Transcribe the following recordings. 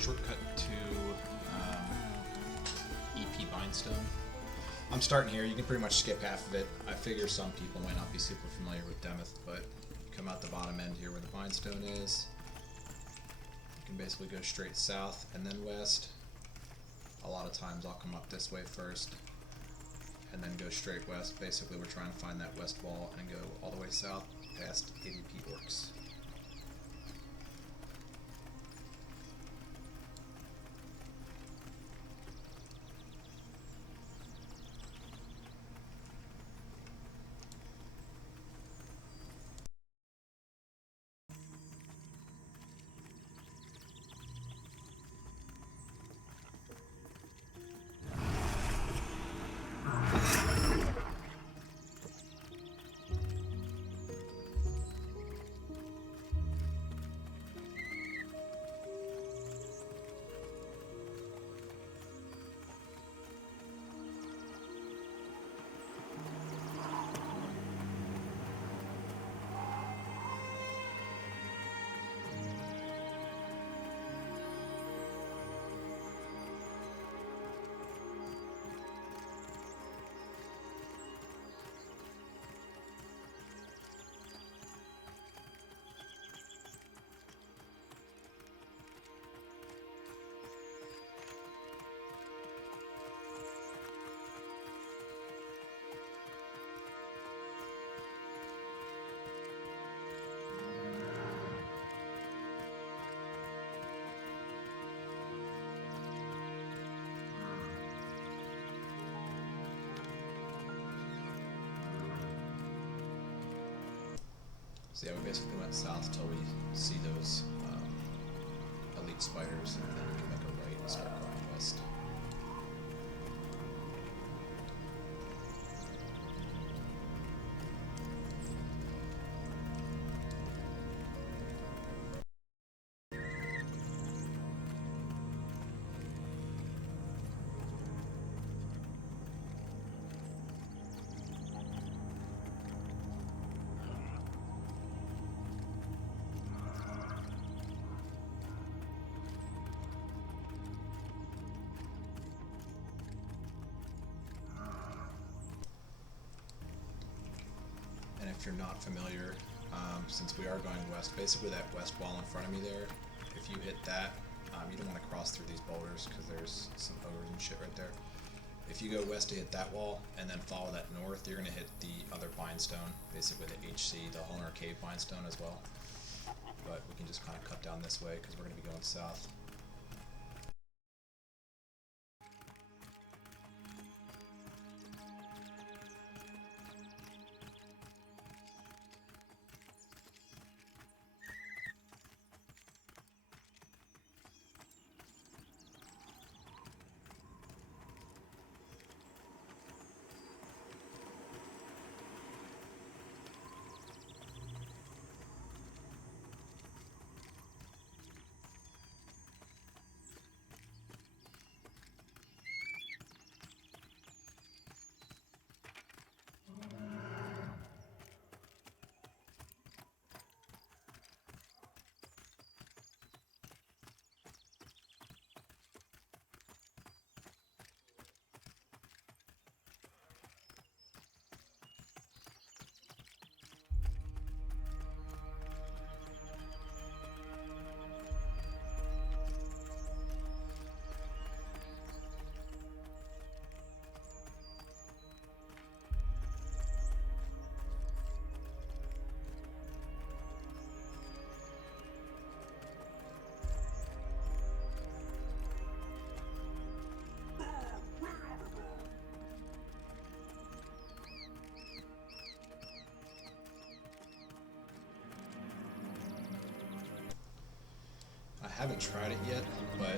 shortcut to EP bindstone. I'm starting here. You can pretty much skip half of it. I figure some people might not be super familiar with Demeth, but you come out the bottom end here where the bindstone is. You can basically go straight south and then west. A lot of times I'll come up this way first and then go straight west. Basically we're trying to find that west wall and go all the way south past AVP orcs. So yeah, we basically went south till we see those elite spiders, and then we can make a right and start going west. If you're not familiar, since we are going west, basically that west wall in front of me there, if you hit that, you don't want to cross through these boulders because there's some ogres and shit right there. If you go west to hit that wall and then follow that north, you're going to hit the other bindstone, basically the HC, the Hulnar Cave bindstone as well. But we can just kind of cut down this way because we're going to be going south. I haven't tried it yet, but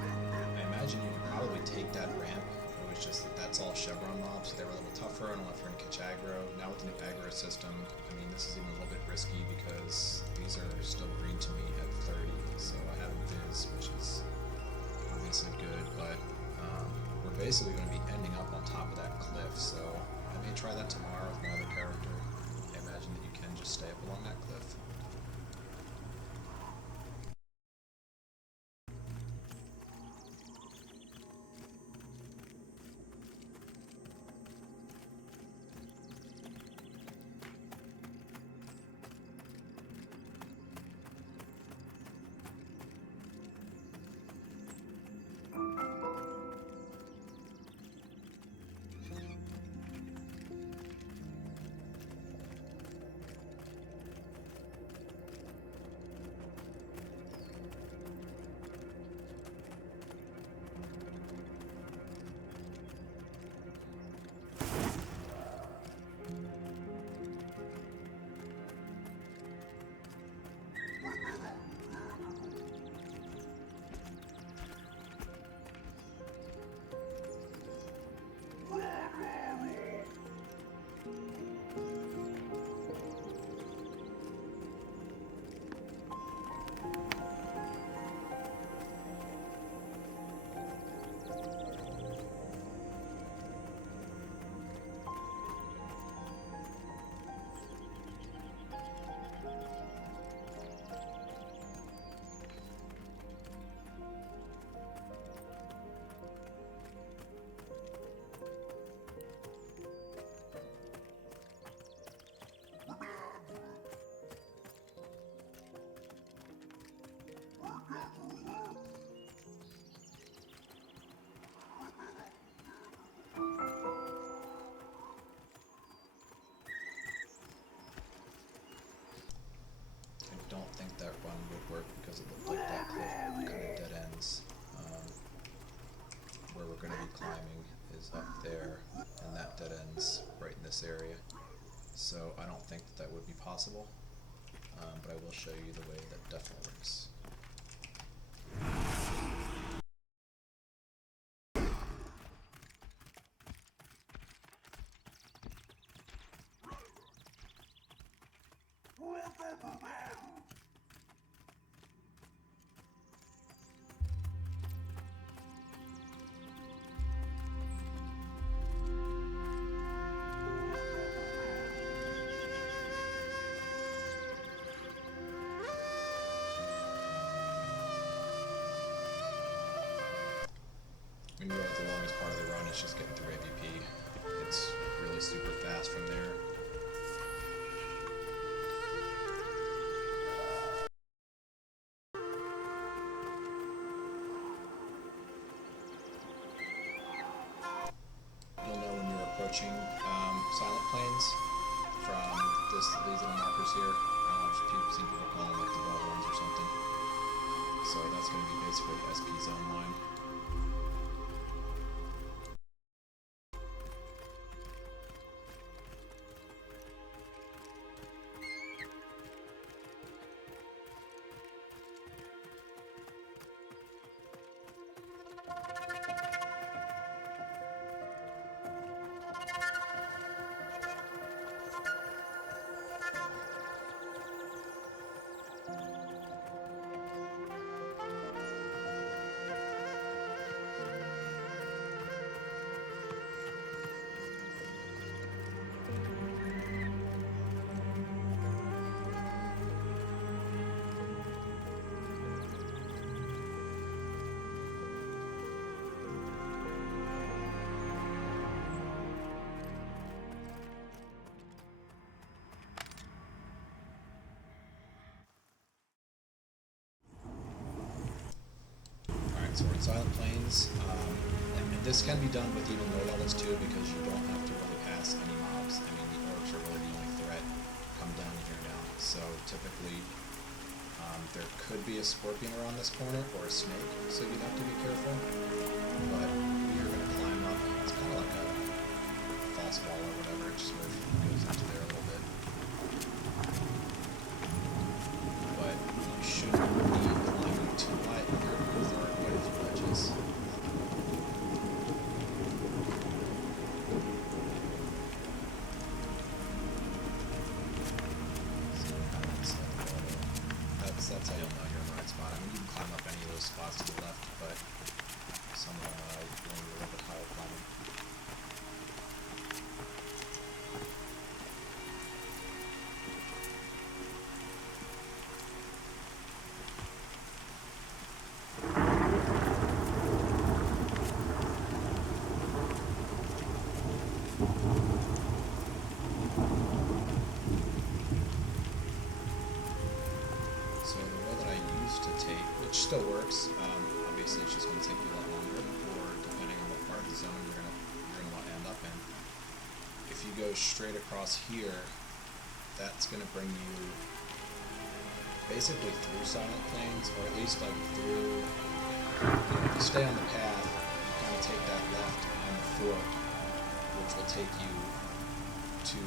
I imagine you could probably take that ramp. It was just that that's all Chevron mobs. They were a little tougher. I don't know if you're going to catch aggro. Now with the new aggro system, I mean, this is even a little bit risky because these are still green to me at 30, so I have a Viz, which is obviously good, but we're basically going to be ending up on top of that cliff, so I may try that tomorrow with my other character. I imagine that you can just stay up along that cliff. work because it looked like that cliff kind of dead ends. Where we're going to be climbing is up there, and that dead ends right in this area. So I don't think that would be possible, but I will show you the way that definitely works. We know that the longest part of the run is just getting through AVP. It's really super fast from there. You'll know when you're approaching Silent Plains from these little markers here. I don't know if you've seen people call them like the ball runs or something. So that's going to be basically SP zone line. So we're in Silent Plains, and this can be done with even low levels too, because you don't have to really pass any mobs. I mean, the orcs are really the only threat coming down here now. So typically, there could be a scorpion around this corner or a snake, so you'd have to be careful. But we are going to climb up. It's kind of like a false wall or whatever. It just sort of goes into there a little bit. But you shouldn't be climbing too high here because there are quite a few ledges. That's how you'll know you're in the right spot. I mean, you can climb up any of those spots to the left, but some of them will need a little bit higher climbing. So the way that I used to take, which still works, obviously it's just going to take you a lot longer, or depending on what part of the zone you're gonna want to end up in. If you go straight across here, that's going to bring you basically through Silent Plains, or at least like through. If you stay on the path, you kind of take that left on the fork, which will take you to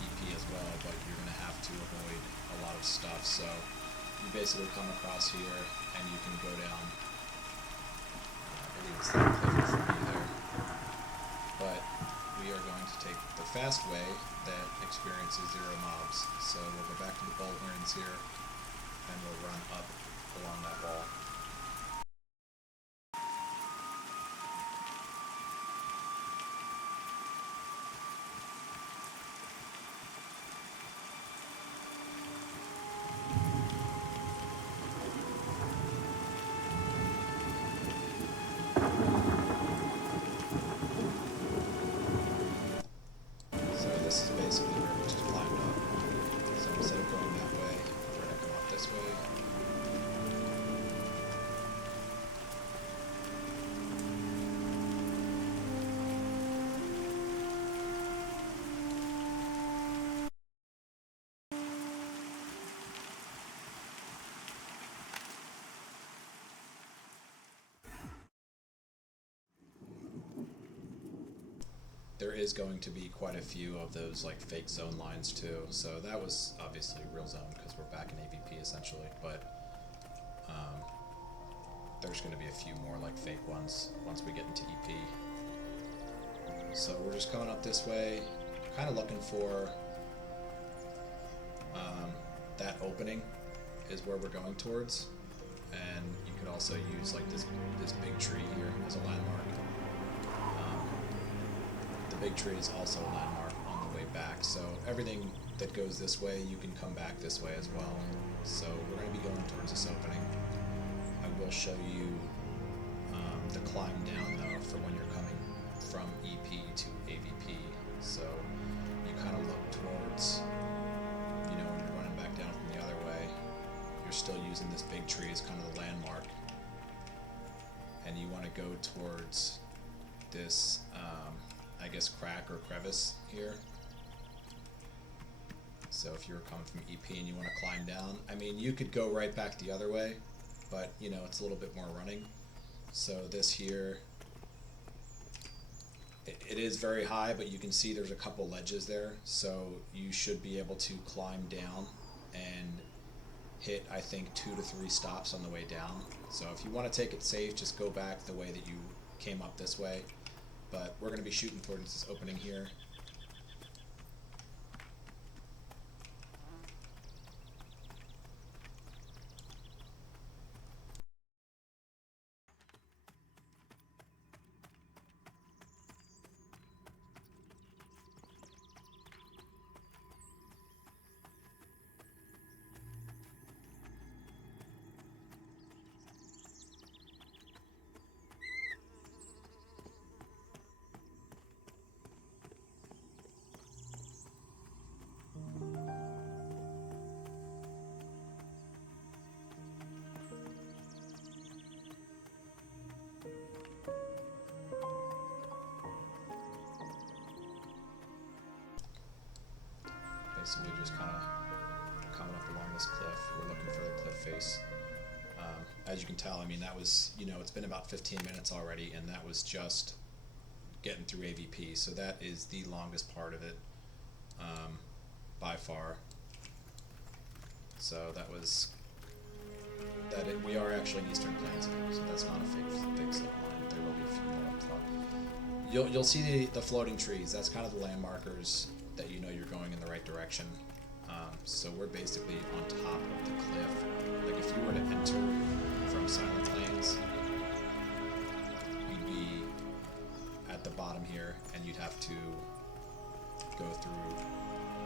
EP as well, but you're going to have to avoid a lot of stuff. So you basically come across here and you can go down. Maybe it's that cliff for me there. But we are going to take the fast way that experiences 0 mobs. So we'll go back to the bolt urns here and we'll run up along that wall. This is basically where we just climbed up. So instead of going that way, we're going to come up this way. there is going to be quite a few of those like fake zone lines too. So that was obviously real zone because we're back in AVP essentially, but there's going to be a few more like fake ones once we get into EP. So we're just coming up this way, kind of looking for that opening is where we're going towards, and you could also use like this big tree here as a landmark. The big tree is also a landmark on the way back, so everything that goes this way you can come back this way as well. So we're going to be going towards this opening. I will show you the climb down though for when you're coming from EP to AVP. So you kind of look towards, you know, when you're running back down from the other way, you're still using this big tree as kind of the landmark, and you want to go towards this I guess crack or crevice here. So if you were coming from EP and you want to climb down, I mean you could go right back the other way, but you know it's a little bit more running. So this here, it is very high, but you can see there's a couple ledges there, so you should be able to climb down and hit, I think, 2 to 3 stops on the way down. So if you want to take it safe, just go back the way that you came up this way. But we're going to be shooting towards this opening here. Basically just kind of coming up along this cliff. We're looking for the cliff face. As you can tell, I mean, that was, you know, it's been about 15 minutes already, and that was just getting through AVP. So that is the longest part of it, by far. So that was, we are actually in Eastern Plains now, so that's not a fake zip line. There will be a few more up front. You'll see the floating trees. That's kind of the landmarkers that you know you're going in the right direction. So we're basically on top of the cliff. Like if you were to enter from Silent Plains, you'd be at the bottom here, and you'd have to go through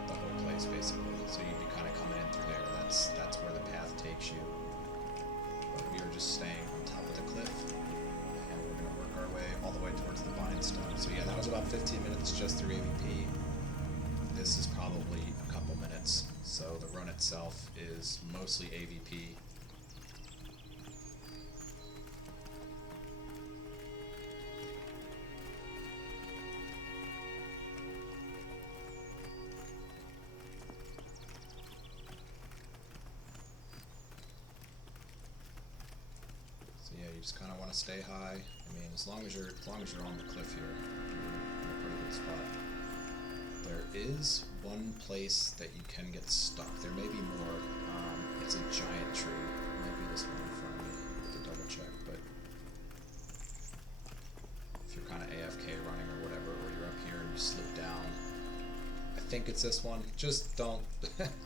the whole place basically. So you'd be kind of coming in through there. That's where the path takes you. But we are just staying on top of the cliff, and we're going to work our way all the way towards the bindstone. So yeah, that was about 15 minutes just through AVP. This is probably a couple minutes, so the run itself is mostly AVP. So yeah, you just kind of want to stay high. I mean, as long as you're on the cliff here, you're in a pretty good spot. There is one place that you can get stuck. There may be more. It's a giant tree. It might be this one in front of me. I have to double check. But if you're kind of AFK running or whatever, or you're up here and you slip down, I think it's this one. Just don't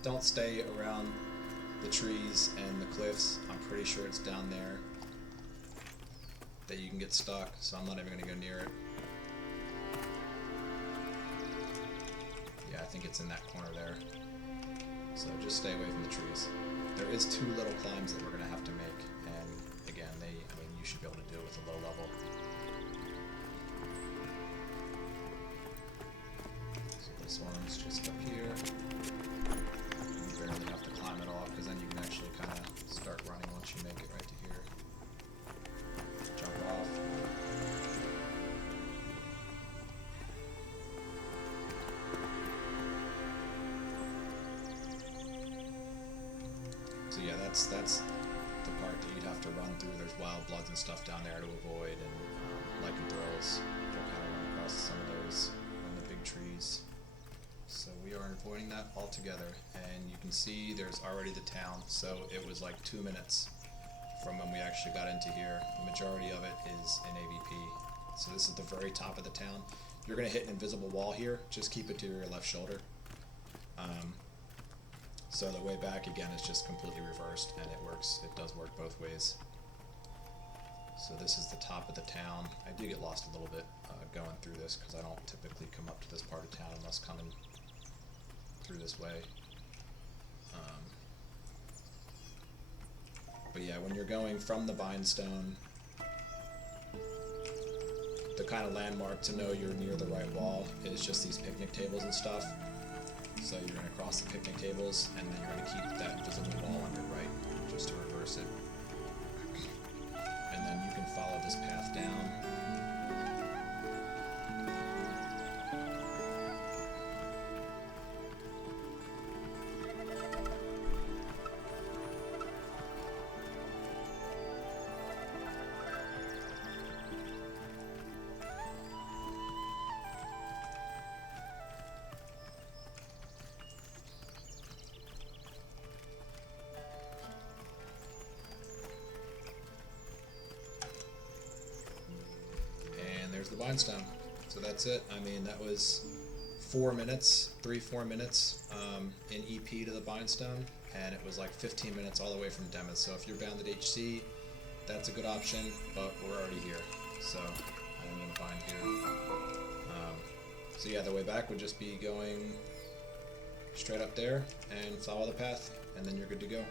don't stay around the trees and the cliffs. I'm pretty sure it's down there that you can get stuck. So I'm not even going to go near it. I think it's in that corner there. So just stay away from the trees. There is 2 little climbs that we're going to have to make, and again, I mean, you should be able to do it with a low level. So this one's just up here. You barely have to climb it off, because then you can actually kind of start running once you make it right to here. Jump off. So yeah, that's the part that you'd have to run through. There's wild bloods and stuff down there to avoid, and lycanthropes. You'll kind of run across some of those when big trees. So we are avoiding that altogether, and you can see there's already the town, so it was like 2 minutes from when we actually got into here. The majority of it is in AVP. So this is the very top of the town. You're going to hit an invisible wall here, just keep it to your left shoulder. So the way back again is just completely reversed, and it works. It does work both ways. So this is the top of the town. I do get lost a little bit going through this because I don't typically come up to this part of town unless coming through this way. But yeah, when you're going from the bindstone, the kind of landmark to know you're near the right wall is just these picnic tables and stuff. So you're going to cross the picnic tables, and then you're going to keep that visible wall on your right, just to reverse it. And then you can follow this path down. There's the bindstone. So that's it. I mean, that was 4 minutes, 3-4 minutes in EP to the bindstone, and it was like 15 minutes all the way from Demuth. So if you're bound at HC, that's a good option, but we're already here. So I'm going to bind here. So yeah, the way back would just be going straight up there and follow the path, and then you're good to go.